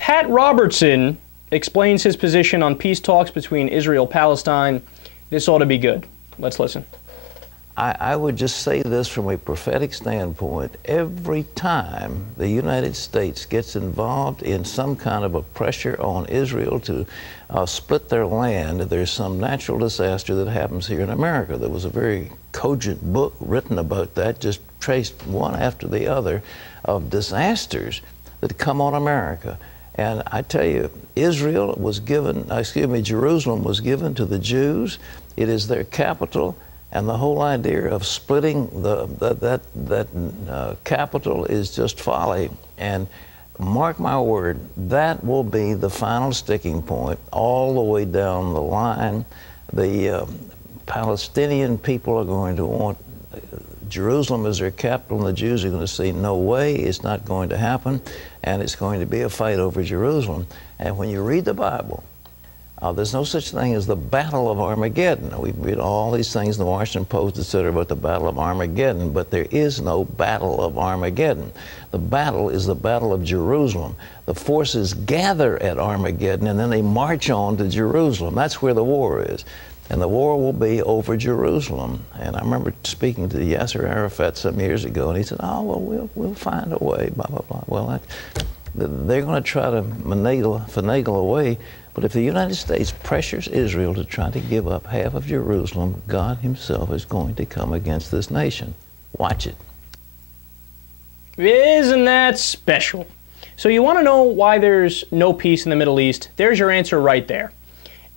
Pat Robertson explains his position on peace talks between Israel and Palestine. This ought to be good. Let's listen. I would just say this from a prophetic standpoint. Every time the United States gets involved in some kind of a pressure on Israel to split their land, there's some natural disaster that happens here in America. There was a very cogent book written about that, just traced one after the other of disasters that come on America. And I tell you, Jerusalem was given to the Jews. It is their capital. And the whole idea of splitting that capital is just folly. And mark my word, that will be the final sticking point all the way down the line. The Palestinian people are going to want Jerusalem as their capital, and the Jews are going to say, no way, it's not going to happen, and it's going to be a fight over Jerusalem. And when you read the Bible, there's no such thing as the Battle of Armageddon. We read all these things in the Washington Post, etc., about the Battle of Armageddon, but there is no Battle of Armageddon. The battle is the Battle of Jerusalem. The forces gather at Armageddon, and then they march on to Jerusalem. That's where the war is. And the war will be over Jerusalem. And I remember speaking to Yasser Arafat some years ago, and he said, oh, well, we'll find a way, blah, blah, blah. Well, they're going to try to finagle away. But if the United States pressures Israel to try to give up half of Jerusalem, God himself is going to come against this nation. Watch it. Isn't that special? So you want to know why there's no peace in the Middle East? There's your answer right there.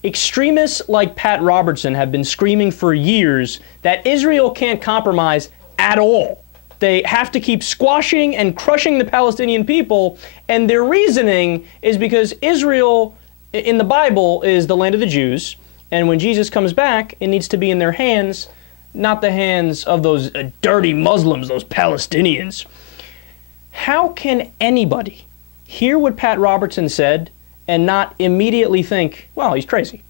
Extremists like Pat Robertson have been screaming for years that Israel can't compromise at all. They have to keep squashing and crushing the Palestinian people, and their reasoning is because Israel in the Bible is the land of the Jews, and when Jesus comes back, it needs to be in their hands, not the hands of those dirty Muslims, those Palestinians. How can anybody hear what Pat Robertson said and not immediately think, well, he's crazy?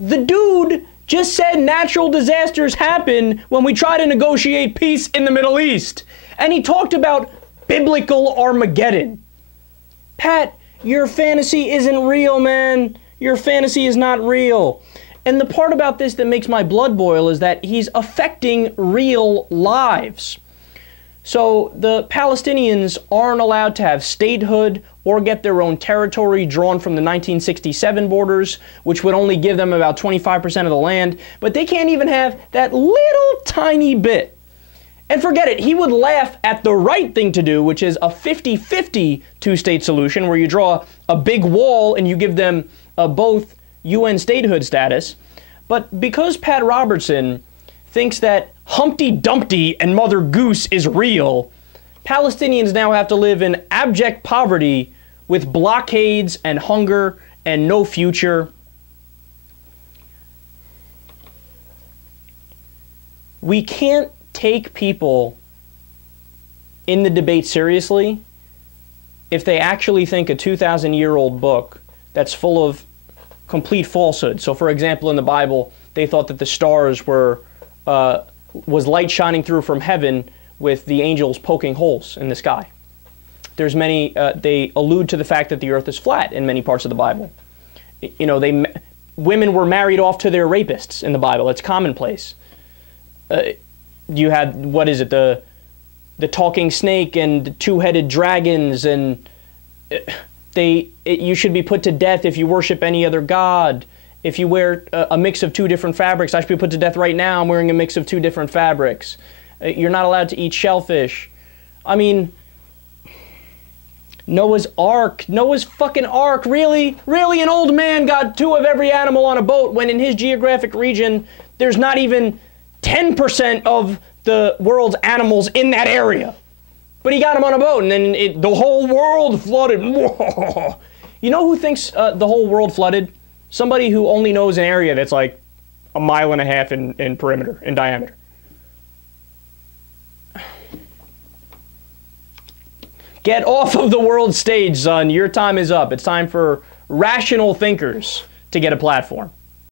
The dude just said natural disasters happen when we try to negotiate peace in the Middle East. And he talked about biblical Armageddon. Pat, your fantasy isn't real, man. Your fantasy is not real. And the part about this that makes my blood boil is that he's affecting real lives. So the Palestinians aren't allowed to have statehood or get their own territory drawn from the 1967 borders, which would only give them about 25% of the land. But they can't even have that little tiny bit. And forget it, he would laugh at the right thing to do, which is a 50-50 two-state solution where you draw a big wall and you give them both UN statehood status. But because Pat Robertson thinks that Humpty Dumpty and Mother Goose is real, Palestinians now have to live in abject poverty with blockades and hunger and no future. We can't take people in the debate seriously if they actually think a 2,000-year-old book that's full of complete falsehood. So, for example, in the Bible, they thought that the stars were was light shining through from heaven with the angels poking holes in the sky. There's many, they allude to the fact that the earth is flat in many parts of the Bible. You know, women were married off to their rapists in the Bible. It's commonplace. You had, what is it, the talking snake and two-headed dragons, and you should be put to death if you worship any other god. If you wear a mix of two different fabrics, I should be put to death right now. I'm wearing a mix of two different fabrics. You're not allowed to eat shellfish. I mean, Noah's fucking Ark, really? Really, an old man got two of every animal on a boat when in his geographic region, there's not even 10% of the world's animals in that area. But he got them on a boat, and then the whole world flooded. You know who thinks the whole world flooded? Somebody who only knows an area that's like 1.5 miles in perimeter, in diameter. Get off of the world stage, son. Your time is up. It's time for rational thinkers to get a platform.